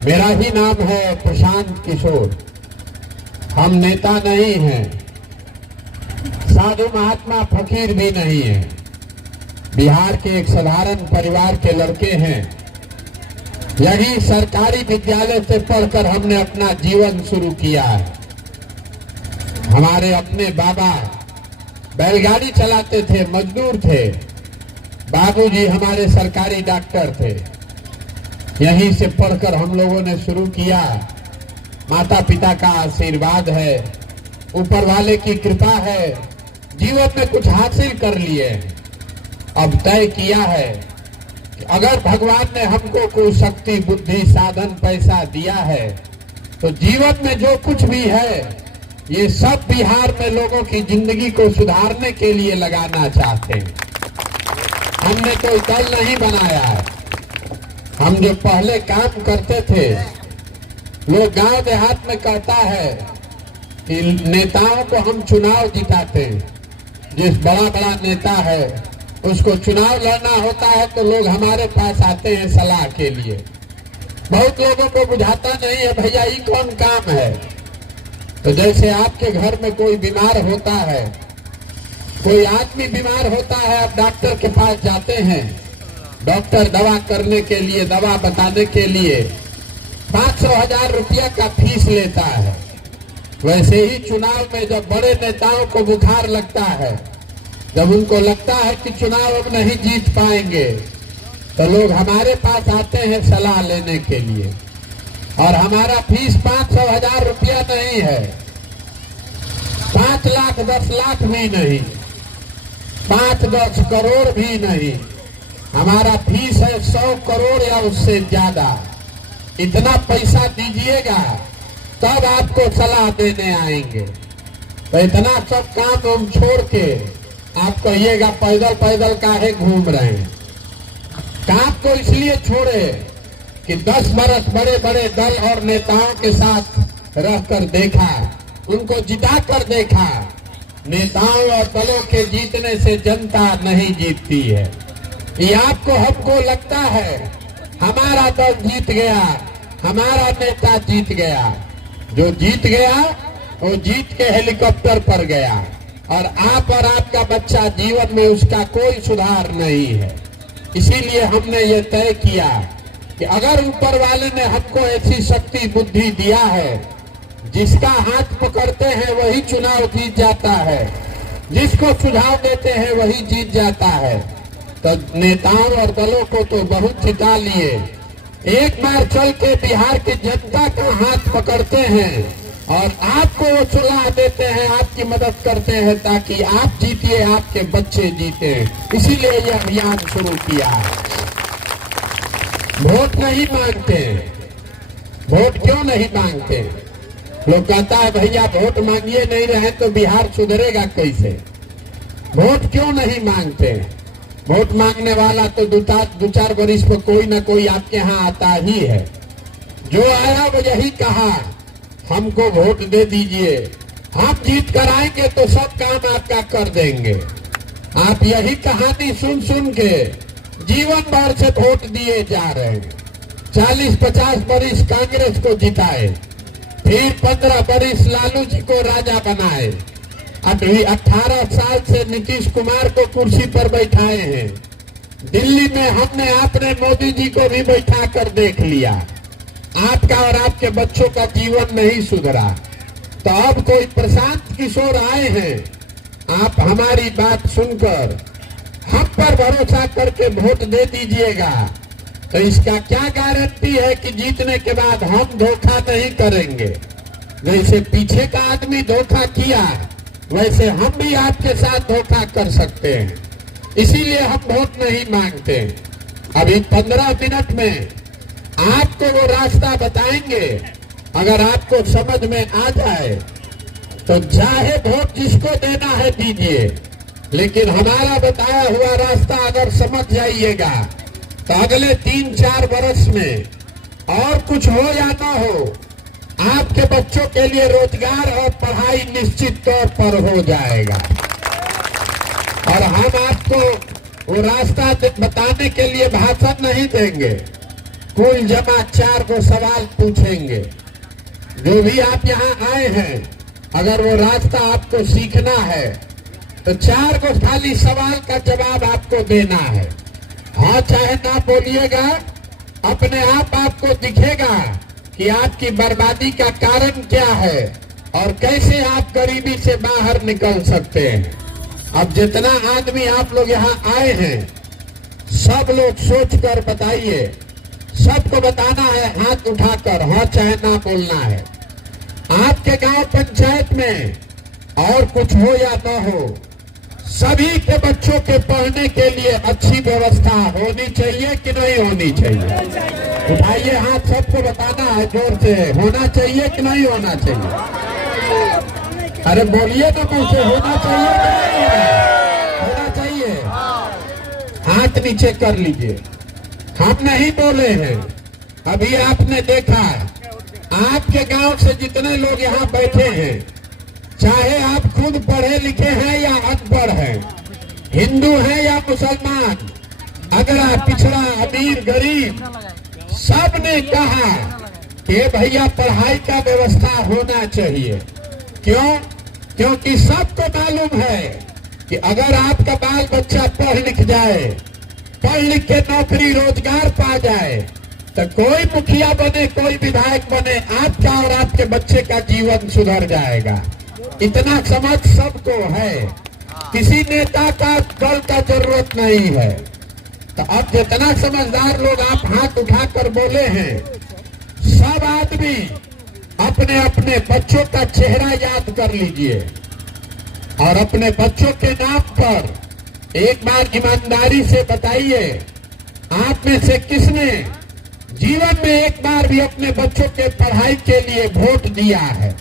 मेरा ही नाम है प्रशांत किशोर। हम नेता नहीं हैं, साधु महात्मा फकीर भी नहीं है। बिहार के एक साधारण परिवार के लड़के हैं। यही सरकारी विद्यालय से पढ़कर हमने अपना जीवन शुरू किया है। हमारे अपने बाबा बैलगाड़ी चलाते थे, मजदूर थे। बाबूजी हमारे सरकारी डॉक्टर थे। यहीं से पढ़कर हम लोगों ने शुरू किया। माता पिता का आशीर्वाद है, ऊपर वाले की कृपा है, जीवन में कुछ हासिल कर लिए। अब तय किया है कि अगर भगवान ने हमको कोई शक्ति, बुद्धि, साधन, पैसा दिया है तो जीवन में जो कुछ भी है ये सब बिहार में लोगों की जिंदगी को सुधारने के लिए लगाना चाहते हैं। हमने कोई दल नहीं बनाया है। हम जो पहले काम करते थे, लोग गांव देहात में कहता है कि नेताओं को हम चुनाव जिताते हैं। जिस बड़ा बड़ा नेता है उसको चुनाव लड़ना होता है तो लोग हमारे पास आते हैं सलाह के लिए। बहुत लोगों को बुझाता नहीं है भैया ये कौन काम है। तो जैसे आपके घर में कोई बीमार होता है, कोई आदमी बीमार होता है, आप डॉक्टर के पास जाते हैं। डॉक्टर दवा करने के लिए, दवा बताने के लिए 500,000 रुपया का फीस लेता है। वैसे ही चुनाव में जब बड़े नेताओं को बुखार लगता है, जब उनको लगता है कि चुनाव अब नहीं जीत पाएंगे, तो लोग हमारे पास आते हैं सलाह लेने के लिए। और हमारा फीस 500,000 रुपया नहीं है, 5 लाख 10 लाख भी नहीं, 5-10 करोड़ भी नहीं। हमारा फीस है 100 करोड़ या उससे ज्यादा। इतना पैसा दीजिएगा तब आपको सलाह देने आएंगे। तो इतना सब काम हम छोड़ के आप कहिएगा पैदल पैदल काहे घूम रहे हैं। काम को इसलिए छोड़े कि 10 बरस बड़े बड़े दल और नेताओं के साथ रहकर देखा, उनको जिता कर देखा। नेताओं और दलों के जीतने से जनता नहीं जीतती है। ये आपको हमको लगता है हमारा दल जीत गया, हमारा नेता जीत गया। जो जीत गया वो जीत के हेलीकॉप्टर पर गया और आपका बच्चा जीवन में उसका कोई सुधार नहीं है। इसीलिए हमने ये तय किया कि अगर ऊपर वाले ने हमको ऐसी शक्ति बुद्धि दिया है, जिसका हाथ पकड़ते हैं वही चुनाव जीत जाता है, जिसको सुझाव देते हैं वही जीत जाता है। तो नेताओं और दलों को तो बहुत जिता लिए। एक बार चल के बिहार की जनता का हाथ पकड़ते हैं और आपको वो सलाह देते हैं, आपकी मदद करते हैं ताकि आप जीतिए, आपके बच्चे जीते। इसीलिए यह अभियान शुरू किया है। वोट नहीं मांगते। वोट क्यों नहीं मांगते? लोग कहता है भैया वोट मांगिए नहीं रहे तो बिहार सुधरेगा कैसे। वोट क्यों नहीं मांगते? वोट मांगने वाला तो दो चार वर्ष पर कोई ना कोई आपके यहाँ आता ही है। जो आया वो यही कहा हमको वोट दे दीजिए, हम जीत कर आएंगे तो सब काम आपका कर देंगे। आप यही कहानी सुन सुन के जीवन भर से वोट दिए जा रहे हैं। 40-50 वर्ष कांग्रेस को जिताए, फिर 15 वर्ष लालू जी को राजा बनाए, अभी 18 साल से नीतीश कुमार को कुर्सी पर बैठाए हैं। दिल्ली में हमने आपने मोदी जी को भी बैठा कर देख लिया। आपका और आपके बच्चों का जीवन नहीं सुधरा। तो अब कोई प्रशांत किशोर आए हैं, आप हमारी बात सुनकर हम पर भरोसा करके वोट दे दीजिएगा। तो इसका क्या गारंटी है कि जीतने के बाद हम धोखा नहीं करेंगे। जैसे पीछे का आदमी धोखा किया वैसे हम भी आपके साथ धोखा कर सकते हैं। इसीलिए हम वोट नहीं मांगते। अभी 15 मिनट में आपको वो रास्ता बताएंगे। अगर आपको समझ में आ जाए तो चाहे वोट जिसको देना है दीजिए, लेकिन हमारा बताया हुआ रास्ता अगर समझ जाइएगा तो अगले 3-4 वर्ष में और कुछ हो या ना हो, आपके बच्चों के लिए रोजगार और पढ़ाई निश्चित तौर पर हो जाएगा। और हम आपको वो रास्ता बताने के लिए भाषण नहीं देंगे, कुल जमा 4 को सवाल पूछेंगे। जो भी आप यहाँ आए हैं, अगर वो रास्ता आपको सीखना है तो 4 को खाली सवाल का जवाब आपको देना है। हाँ चाहे ना बोलिएगा, अपने आप आपको दिखेगा कि आपकी बर्बादी का कारण क्या है और कैसे आप गरीबी से बाहर निकल सकते हैं। अब जितना आदमी आप लोग यहाँ आए हैं, सब लोग सोचकर बताइए। सबको बताना है हाथ उठाकर, हाँ चाहे ना बोलना है। आपके गांव पंचायत में और कुछ हो या ना हो, सभी के बच्चों के पढ़ने के लिए अच्छी व्यवस्था होनी चाहिए कि नहीं होनी चाहिए? उठाइए हाथ, सबको बताना है जोर से, होना चाहिए कि नहीं होना चाहिए? अरे बोलिए तो मुझसे, होना चाहिए कि नहीं होना चाहिए? हाथ नीचे कर लीजिए। हम नहीं बोले हैं, अभी आपने देखा। आपके गांव से जितने लोग यहाँ बैठे हैं, चाहे आप खुद पढ़े लिखे हैं या अनपढ़ हैं, हिंदू हैं या मुसलमान, अगरा पिछड़ा अमीर गरीब, सब ने कहा कि भैया पढ़ाई का व्यवस्था होना चाहिए। क्यों? क्योंकि सबको मालूम है कि अगर आपका बाल बच्चा पढ़ लिख जाए, पढ़ लिख के नौकरी रोजगार पा जाए, तो कोई मुखिया बने, कोई विधायक बने, आपका और आपके बच्चे का जीवन सुधर जाएगा। इतना समझ सबको है, किसी नेता का बल का जरूरत नहीं है। तो अब जितना समझदार लोग आप हाथ उठाकर बोले हैं, सब आदमी अपने अपने बच्चों का चेहरा याद कर लीजिए और अपने बच्चों के नाम पर एक बार ईमानदारी से बताइए, आप में से किसने जीवन में एक बार भी अपने बच्चों के पढ़ाई के लिए वोट दिया है?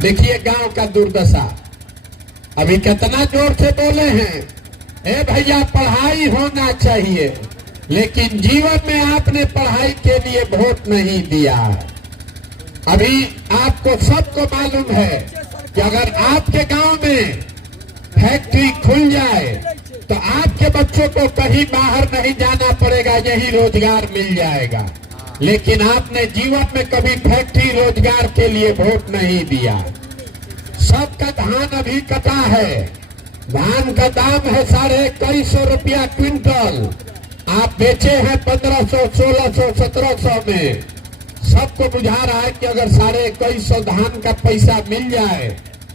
देखिए गांव का दुर्दशा। अभी कितना जोर से बोले हैं, ए भैया पढ़ाई होना चाहिए, लेकिन जीवन में आपने पढ़ाई के लिए वोट नहीं दिया है। अभी आपको सबको मालूम है कि अगर आपके गांव में फैक्ट्री खुल जाए तो आपके बच्चों को कहीं बाहर नहीं जाना पड़ेगा, यही रोजगार मिल जाएगा। लेकिन आपने जीवन में कभी फैक्ट्री रोजगार के लिए वोट नहीं दिया। सबका धान अभी कटा है, धान का दाम है 2150 रुपया क्विंटल, आप बेचे हैं 1500, 1600, 1700 में। सबको बुझा रहा है कि अगर 2150 धान का पैसा मिल जाए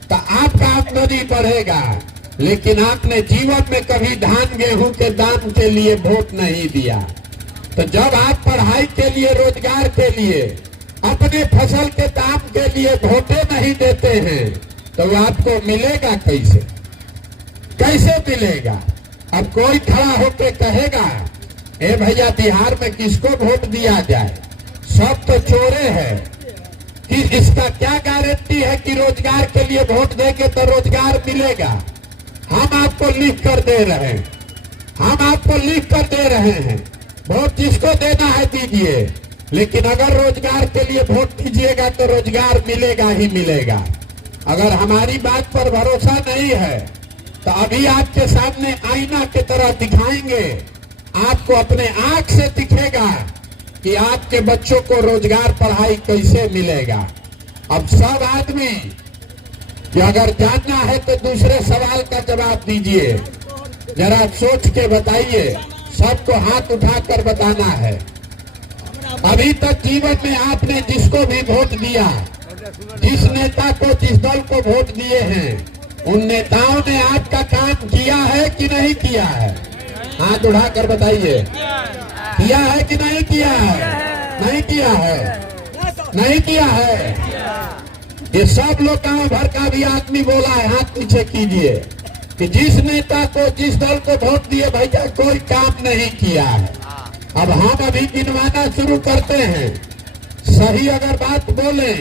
तो आपका आमदनी बढ़ेगा, लेकिन आपने जीवन में कभी धान गेहूं के दाम के लिए वोट नहीं दिया। तो जब आप पढ़ाई के लिए, रोजगार के लिए, अपने फसल के दाम के लिए वोटे नहीं देते हैं तो वो आपको मिलेगा कैसे? कैसे मिलेगा? अब कोई खड़ा होके कहेगा, ए भैया बिहार में किसको वोट दिया जाए, सब तो चोरे हैं, कि इसका क्या गारंटी है कि रोजगार के लिए वोट देंगे तो रोजगार मिलेगा? हम आपको लिख कर दे रहे हैं, हम आपको लिख कर दे रहे हैं, वोट जिसको देना है दीजिए, लेकिन अगर रोजगार के लिए वोट दीजिएगा तो रोजगार मिलेगा ही मिलेगा। अगर हमारी बात पर भरोसा नहीं है तो अभी आपके सामने आईना की तरह दिखाएंगे, आपको अपने आंख से दिखेगा कि आपके बच्चों को रोजगार पढ़ाई कैसे मिलेगा। अब सब आदमी कि अगर जानना है तो दूसरे सवाल का जवाब दीजिए, जरा सोच के बताइए, सबको हाथ उठाकर बताना है। अभी तक जीवन में आपने जिसको भी वोट दिया, जिस नेता को, जिस दल को वोट दिए हैं, उन नेताओं ने आपका काम किया है कि नहीं किया है? हाथ उठाकर बताइए, किया है कि नहीं किया है? नहीं किया है, नहीं किया है। ये सब लोग गांव भर का भी आदमी बोला है, हाथ पीछे कीजिए कि जिस नेता को, जिस दल को वोट दिए भैया कोई काम नहीं किया है। अब हम अभी गिनवाना शुरू करते हैं। सही अगर बात बोले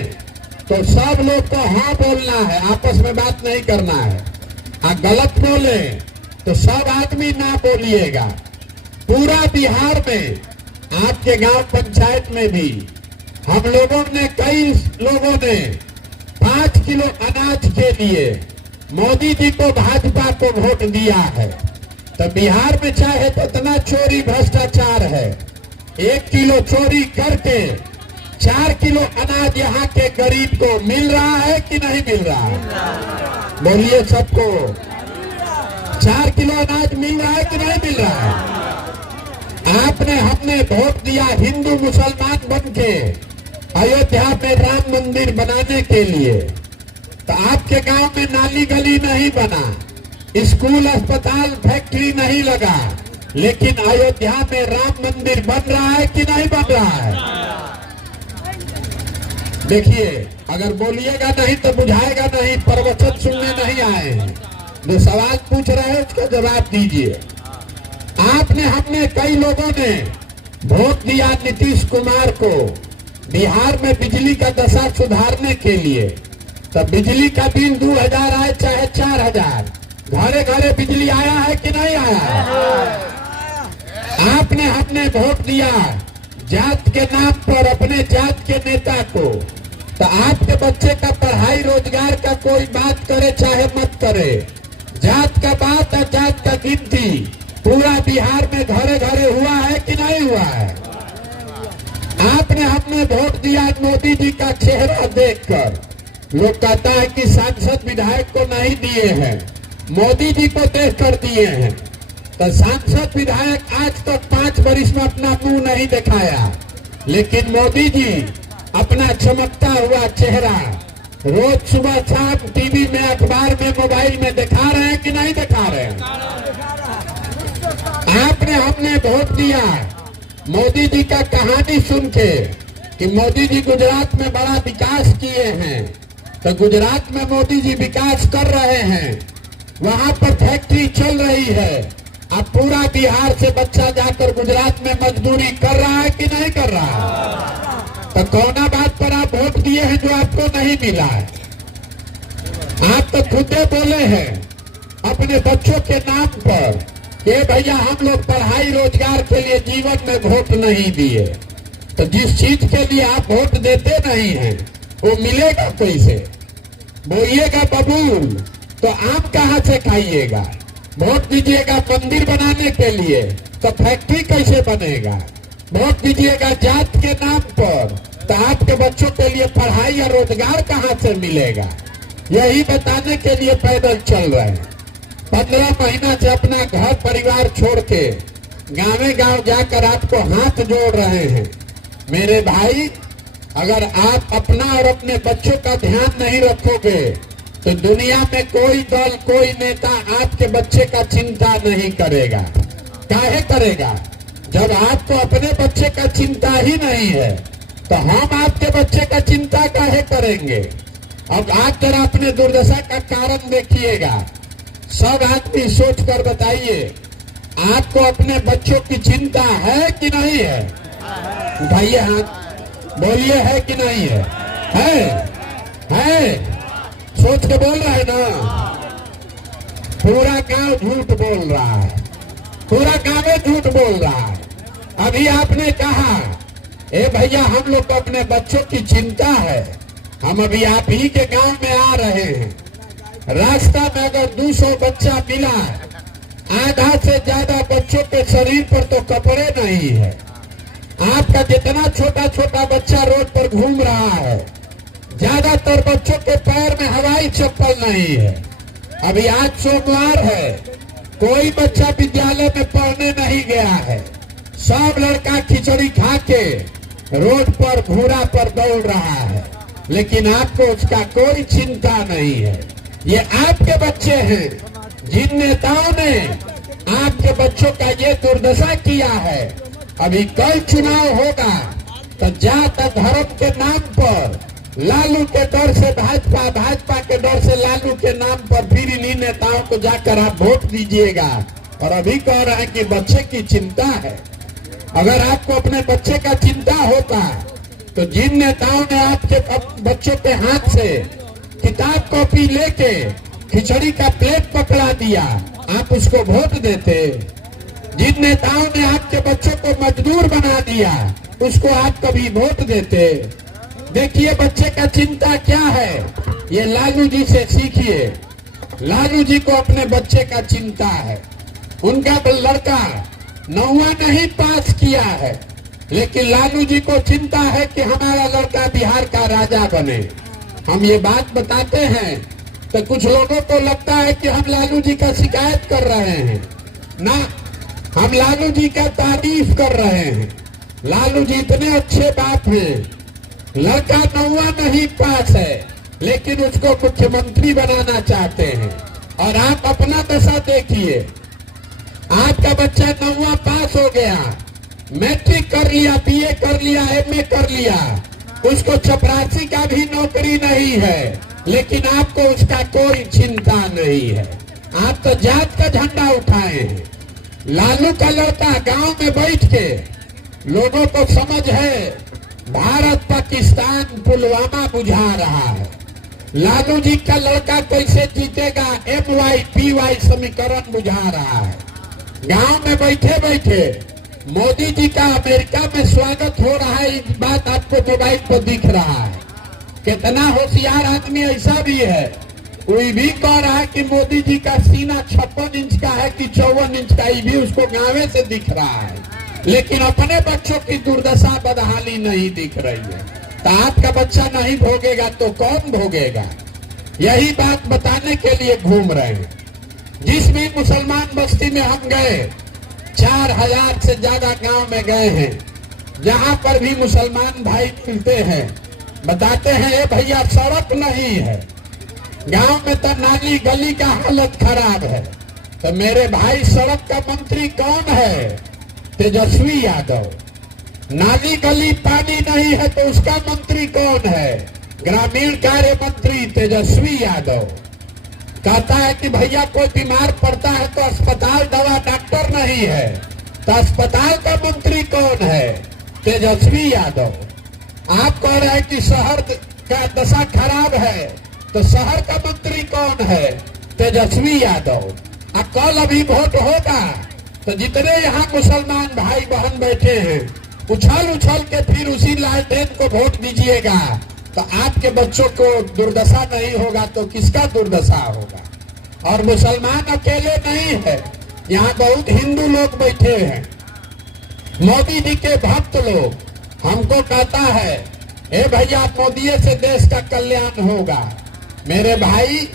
तो सब लोग को हाँ बोलना है, आपस में बात नहीं करना है। गलत बोले तो सब आदमी ना बोलिएगा। पूरा बिहार में, आपके गांव पंचायत में भी हम लोगों ने, कई लोगों ने 5 किलो अनाज के लिए मोदी जी को, भाजपा को वोट दिया है। तो बिहार में चाहे तो इतना चोरी भ्रष्टाचार है, 1 किलो चोरी करके 4 किलो अनाज यहाँ के गरीब को मिल रहा है कि नहीं मिल रहा है? बोलिए सबको, 4 किलो अनाज मिल रहा है कि नहीं मिल रहा है? आपने हमने वोट दिया हिंदू मुसलमान बन के अयोध्या में राम मंदिर बनाने के लिए, तो आपके गांव में नाली गली नहीं बना, स्कूल अस्पताल फैक्ट्री नहीं लगा, लेकिन अयोध्या में राम मंदिर बन रहा है कि नहीं बन रहा है? देखिए, अगर बोलिएगा नहीं तो बुझाएगा नहीं, प्रवचन सुनने नहीं आए हैं। जो सवाल पूछ रहे हैं उसका जवाब दीजिए। आपने हमने कई लोगों ने वोट दिया नीतीश कुमार को बिहार में बिजली का दशा सुधारने के लिए, तो बिजली का बिल 2000 आए चाहे 4000, घरे घरे बिजली आया है कि नहीं आया है? आपने हमने वोट दिया जात के नाम पर अपने जात के नेता को, तो आपके बच्चे का पढ़ाई रोजगार का कोई बात करे चाहे मत करे, जात का बात और जात का गिनती पूरा बिहार में घरे घरे हुआ है कि नहीं हुआ है? आपने हमने वोट दिया मोदी जी का चेहरा देखकर, लोग कहता है कि सांसद विधायक को नहीं दिए हैं, मोदी जी को देखकर दिए हैं। तो सांसद विधायक आज तक 5 वर्ष में अपना मुंह नहीं दिखाया, लेकिन मोदी जी अपना चमकता हुआ चेहरा रोज सुबह शाम टीवी में, अखबार में, मोबाइल में दिखा रहे हैं कि नहीं दिखा रहे हैं? आपने हमने वोट दिया मोदी जी का कहानी सुन के कि मोदी जी गुजरात में बड़ा विकास किए हैं, तो गुजरात में मोदी जी विकास कर रहे हैं, वहां पर फैक्ट्री चल रही है। अब पूरा बिहार से बच्चा जाकर गुजरात में मजदूरी कर रहा है कि नहीं कर रहा है? तो कौना बात पर आप वोट दिए हैं जो आपको नहीं मिला है? आप तो खुदे बोले हैं अपने बच्चों के नाम पर कि भैया हम लोग पढ़ाई रोजगार के लिए जीवन में वोट नहीं दिए। तो जिस चीज के लिए आप वोट देते नहीं हैं वो मिलेगा कैसे? बोलिएगा बबूल तो आम कहाँ से खाइएगा? वोट दीजिएगा मंदिर बनाने के लिए तो फैक्ट्री कैसे बनेगा? वोट दीजिएगा जात के नाम पर तो आपके बच्चों के लिए पढ़ाई और रोजगार कहाँ से मिलेगा? यही बताने के लिए पैदल चल रहे हैं। 15 महीना से अपना घर परिवार छोड़ के गाँव गाँव जाकर आपको हाथ जोड़ रहे हैं। मेरे भाई, अगर आप अपना और अपने बच्चों का ध्यान नहीं रखोगे तो दुनिया में कोई दल, कोई नेता आपके बच्चे का चिंता नहीं करेगा। काहे करेगा? जब आपको अपने बच्चे का चिंता ही नहीं है तो हम आपके बच्चे का चिंता काहे करेंगे? अब आप जरा अपने दुर्दशा का कारण देखिएगा। सब आदमी सोच कर बताइए, आपको अपने बच्चों की चिंता है कि नहीं है? उठाइए हाथ, बोलिए है कि नहीं है? है? सोच के बोल रहा है ना? पूरा गांव झूठ बोल रहा है, पूरा गांव झूठ बोल रहा है। अभी आपने कहा ए भैया हम लोग को अपने बच्चों की चिंता है, हम अभी आप ही के गांव में आ रहे हैं। रास्ता में अगर 200 बच्चा मिला, आधा से ज्यादा बच्चों के शरीर पर तो कपड़े नहीं है। आपका जितना छोटा छोटा बच्चा रोड पर घूम रहा है, ज्यादातर बच्चों के पैर में हवाई चप्पल नहीं है। अभी आज सोमवार है, कोई बच्चा विद्यालय में पढ़ने नहीं गया है। सब लड़का खिचड़ी खा के रोड पर घूरा पर दौड़ रहा है, लेकिन आपको उसका कोई चिंता नहीं है। ये आपके बच्चे हैं जिन नेताओं ने आपके बच्चों का ये दुर्दशा किया है। अभी कल चुनाव होगा तो जात धर्म के नाम पर, लालू के डर से भाजपा, भाजपा के डर से लालू के नाम पर फिर इन्हीं नेताओं को जाकर आप वोट दीजिएगा। और अभी कह रहे हैं कि बच्चे की चिंता है। अगर आपको अपने बच्चे का चिंता होता तो जिन नेताओं ने आपके बच्चों के हाथ से किताब कॉपी लेके खिचड़ी का प्लेट पकड़ा दिया, आप उसको वोट देते। जिन नेताओं ने आपके बच्चों को मजदूर बना दिया, उसको आप कभी वोट देते। देखिए बच्चे का चिंता क्या है, ये लालू जी से सीखिए। लालू जी को अपने बच्चे का चिंता है। उनका लड़का 9वां नहीं पास किया है, लेकिन लालू जी को चिंता है कि हमारा लड़का बिहार का राजा बने। हम ये बात बताते हैं तो कुछ लोगों को लगता है कि हम लालू जी का शिकायत कर रहे हैं। ना, हम लालू जी का तारीफ कर रहे हैं। लालू जी इतने अच्छे बाप हैं। लड़का 9वां नहीं पास है, लेकिन उसको मुख्यमंत्री बनाना चाहते हैं। और आप अपना दशा देखिए, आपका बच्चा 9वां पास हो गया, मैट्रिक कर लिया, बीए कर लिया, एमए कर लिया, उसको चपरासी का भी नौकरी नहीं है, लेकिन आपको उसका कोई चिंता नहीं है। आप तो जात का झंडा उठाए हैं। लालू का लड़का गांव में बैठ के लोगों को समझ है, भारत पाकिस्तान पुलवामा बुझा रहा है। लालू जी का लड़का कैसे जीतेगा, MYPY समीकरण बुझा रहा है। गांव में बैठे बैठे मोदी जी का अमेरिका में स्वागत हो रहा है, इस बात आपको मोबाइल पर दिख रहा है। कितना होशियार आदमी ऐसा भी है, कोई भी कह रहा है कि मोदी जी का सीना 56 इंच का है कि 54 इंच का, ये भी उसको गाँव से दिख रहा है, लेकिन अपने बच्चों की दुर्दशा बदहाली नहीं दिख रही है। तो आपका बच्चा नहीं भोगेगा तो कौन भोगेगा? यही बात बताने के लिए घूम रहे हैं। जिस भी मुसलमान बस्ती में हम गए, 4000 से ज्यादा गांव में गए हैं, जहां पर भी मुसलमान भाई मिलते हैं, बताते हैं ये भैया सड़क नहीं है, गांव में तो नाली गली का हालत खराब है। तो मेरे भाई, सड़क का मंत्री कौन है? तेजस्वी यादव। नाली गली पानी नहीं है तो उसका मंत्री कौन है? ग्रामीण कार्य मंत्री तेजस्वी यादव। कहता है कि भैया कोई बीमार पड़ता है तो अस्पताल, दवा, डॉक्टर नहीं है, तो अस्पताल का मंत्री कौन है? तेजस्वी यादव। आप कह रहे हैं कि शहर का दशा खराब है, तो शहर का मंत्री कौन है? तेजस्वी यादव। अब कल अभी वोट होगा तो जितने यहाँ मुसलमान भाई बहन बैठे हैं, उछल उछल के फिर उसी लालटेन को वोट दीजिएगा। तो आपके बच्चों को दुर्दशा नहीं होगा तो किसका दुर्दशा होगा? और मुसलमान अकेले नहीं है, यहाँ बहुत हिंदू लोग बैठे हैं, मोदी जी के भक्त लोग। हमको कहता है, ए भैया मोदी से देश का कल्याण होगा। मेरे भाई,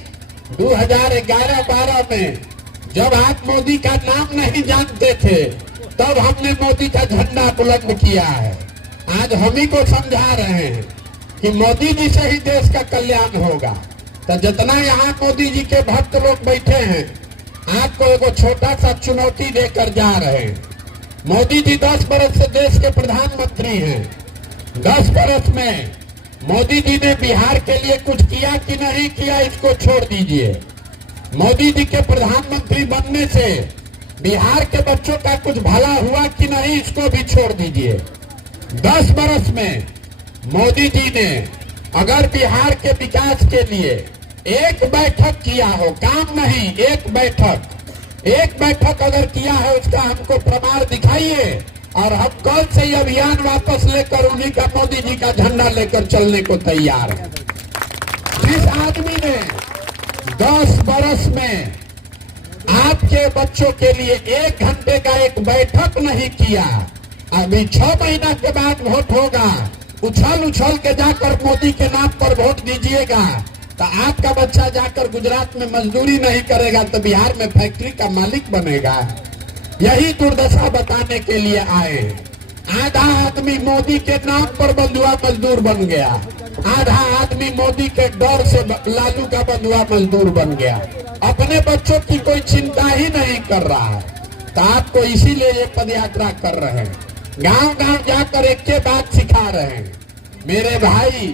2011-12 में जब आप मोदी का नाम नहीं जानते थे, तब हमने मोदी का झंडा बुलंद किया है। आज हम ही को समझा रहे हैं कि मोदी जी से ही देश का कल्याण होगा। तो जितना यहाँ मोदी जी के भक्त लोग बैठे हैं, आपको एगो छोटा सा चुनौती देकर जा रहे हैं। मोदी जी 10 बरस से देश के प्रधानमंत्री हैं। 10 बरस में मोदी जी ने बिहार के लिए कुछ किया कि नहीं किया, इसको छोड़ दीजिए। मोदी जी के प्रधानमंत्री बनने से बिहार के बच्चों का कुछ भला हुआ कि नहीं, इसको भी छोड़ दीजिए। 10 बरस में मोदी जी ने अगर बिहार के विकास के लिए एक बैठक किया हो, काम नहीं, एक बैठक अगर किया है, उसका हमको प्रमाण दिखाइए, और हम कल से ये अभियान वापस लेकर उन्हीं का, मोदी जी का झंडा लेकर चलने को तैयार है। जिस आदमी ने 10 बरस में आपके बच्चों के लिए 1 घंटे का एक बैठक नहीं किया, अभी 6 महीना के बाद वोट होगा, उछल उछल के जाकर मोदी के नाम पर वोट दीजिएगा, तो आपका बच्चा जाकर गुजरात में मजदूरी नहीं करेगा तो बिहार में फैक्ट्री का मालिक बनेगा। यही दुर्दशा बताने के लिए आए। आधा आदमी मोदी के नाम पर बंधुआ मजदूर बन गया, आधा आदमी मोदी के डर से लालू का बंधुआ मजदूर बन गया। अपने बच्चों की कोई चिंता ही नहीं कर रहा है। तो आपको इसीलिए ये पदयात्रा कर रहे हैं, गांव गांव जाकर एक के बात सिखा रहे हैं। मेरे भाई,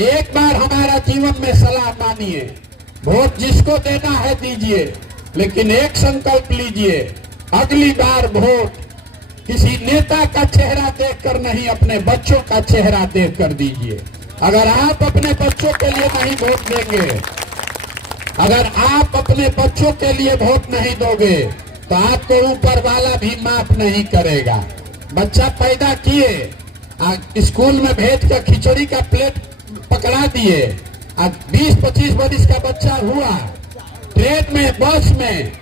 एक बार हमारा जीवन में सलाह मानिए, वोट जिसको देना है दीजिए, लेकिन एक संकल्प लीजिए, अगली बार वोट किसी नेता का चेहरा देखकर नहीं, अपने बच्चों का चेहरा देखकर दीजिए। अगर आप अपने बच्चों के लिए नहीं वोट देंगे, अगर आप अपने बच्चों के लिए वोट नहीं दोगे, तो आपको ऊपर वाला भी माफ नहीं करेगा। बच्चा पैदा किए, स्कूल में भेज कर खिचड़ी का प्लेट पकड़ा दिए, अब 20-25 वर्ष का बच्चा हुआ, ट्रेन में, बस में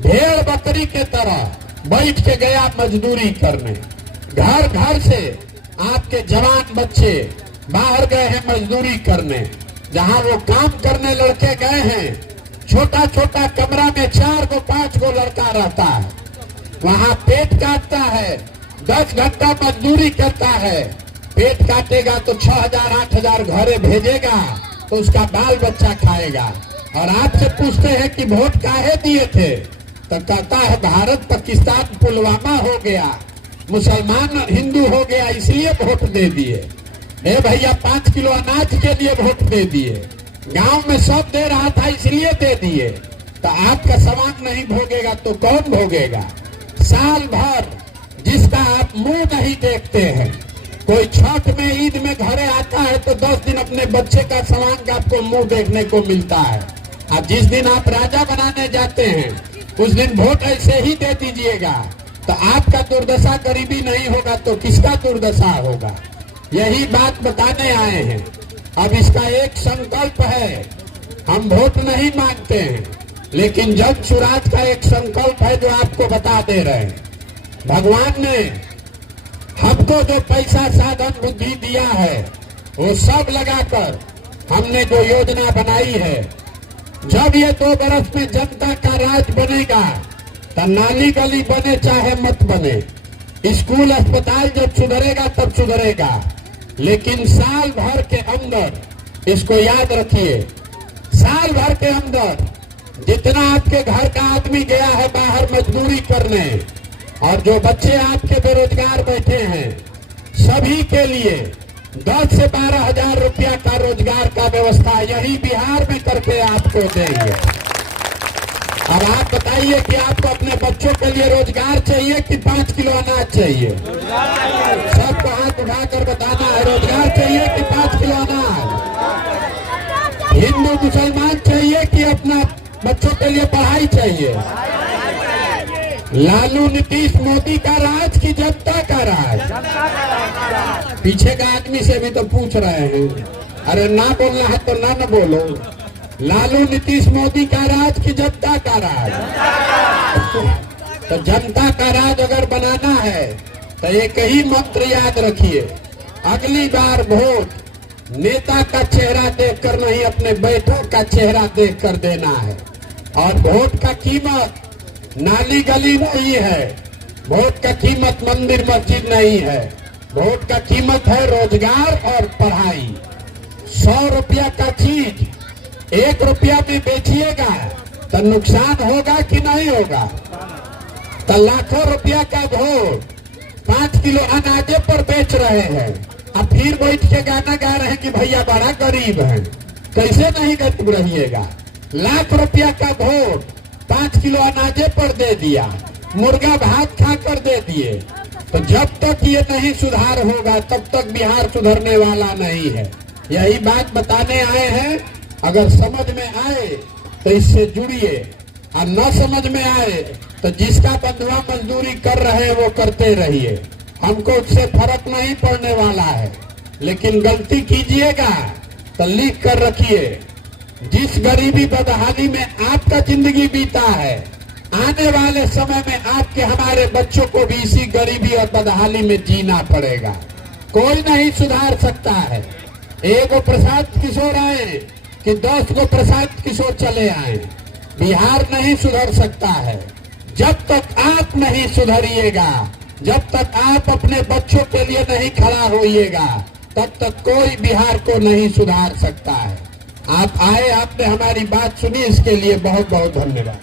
भेड़ बकरी के तरह बैठ के गया मजदूरी करने। घर घर से आपके जवान बच्चे बाहर गए हैं मजदूरी करने। जहां वो काम करने लड़के गए हैं, छोटा छोटा कमरा में 4 को 5 को लड़का रहता है, वहां पेट काटता है, 10 घंटा मजदूरी करता है। पेट काटेगा तो 6,000 8,000 घरे भेजेगा, तो उसका बाल बच्चा खाएगा। और आपसे पूछते हैं कि वोट काहे दिए थे, तो कहता है भारत पाकिस्तान पुलवामा हो गया, मुसलमान हिंदू हो गया, इसलिए वोट दे दिए। ए भैया 5 किलो अनाज के लिए वोट दे दिए, गांव में सब दे रहा था इसलिए दे दिए। तो आपका सामान नहीं भोगेगा तो कौन भोगेगा? साल भर जिसका आप मुंह नहीं देखते हैं, कोई छठ में ईद में घरे आता है तो 10 दिन अपने बच्चे का सामान का आपको मुंह देखने को मिलता है। अब जिस दिन आप राजा बनाने जाते हैं उस दिन वोट ऐसे ही दे दीजिएगा, तो आपका दुर्दशा गरीबी नहीं होगा तो किसका दुर्दशा होगा? यही बात बताने आए हैं। अब इसका एक संकल्प है, हम वोट नहीं मांगते हैं, लेकिन जन सुराज का एक संकल्प है जो आपको बता दे रहे हैं। भगवान ने हमको जो पैसा साधन बुद्धि दिया है वो सब लगाकर हमने जो योजना बनाई है, जब ये 2 बरस में जनता का राज बनेगा तो नाली गली बने चाहे मत बने, स्कूल अस्पताल जब सुधरेगा तब सुधरेगा, लेकिन साल भर के अंदर इसको याद रखिए, साल भर के अंदर जितना आपके घर का आदमी गया है बाहर मजदूरी करने और जो बच्चे आपके बेरोजगार बैठे हैं, सभी के लिए 10 से 12,000 रुपया का रोजगार का व्यवस्था यही बिहार में करके आपको देंगे। अब आप बताइए कि आपको अपने बच्चों के लिए रोजगार चाहिए कि 5 किलो अनाज चाहिए? सबको हाथ उठाकर बताना है, रोजगार चाहिए कि 5 किलो अनाज? हिंदू मुसलमान चाहिए कि अपना बच्चों के लिए पढ़ाई चाहिए? लालू नीतीश मोदी का राज की जनता का राज? पीछे का आदमी से भी तो पूछ रहे हैं, अरे ना बोलना है तो ना बोलो। लालू नीतीश मोदी का राज की जनता का राज? तो जनता का राज अगर बनाना है तो एक ही मंत्र याद रखिए, अगली बार वोट नेता का चेहरा देखकर नहीं, अपने बैठक का चेहरा देखकर देना है। और वोट का कीमत नाली गली नहीं है, वोट का कीमत मंदिर मस्जिद नहीं है, वोट का कीमत है रोजगार और पढ़ाई। 100 रुपया का चीज 1 रुपया में बेचिएगा तो नुकसान होगा कि नहीं होगा? तो लाखों रुपया का वोट 5 किलो अनाजे पर बेच रहे हैं, अब फिर बैठ के गाना गा रहे हैं कि भैया बड़ा गरीब है। कैसे नहीं गरीब रहिएगा? लाख रुपया का वोट 5 किलो अनाजे पर दे दिया, मुर्गा भात खाकर दे दिए। तो जब तक ये नहीं सुधार होगा तब तक बिहार सुधरने वाला नहीं है। यही बात बताने आए हैं। अगर समझ में आए तो इससे जुड़िए, और न समझ में आए तो जिसका बंधुआ मजदूरी कर रहे हैं वो करते रहिए, हमको उससे फर्क नहीं पड़ने वाला है। लेकिन गलती कीजिएगा तो लिख कर रखिए, जिस गरीबी बदहाली में आपका जिंदगी बीता है, आने वाले समय में आपके हमारे बच्चों को भी इसी गरीबी और बदहाली में जीना पड़ेगा। कोई नहीं सुधार सकता है। एक प्रसाद किशोर आए कि 10 को प्रसाद किशोर चले आए, बिहार नहीं सुधर सकता है। जब तक आप नहीं सुधरिएगा, जब तक आप अपने बच्चों के लिए नहीं खड़ा होइएगा, तब तक कोई बिहार को नहीं सुधार सकता है। आप आए, आपने हमारी बात सुनी, इसके लिए बहुत बहुत धन्यवाद।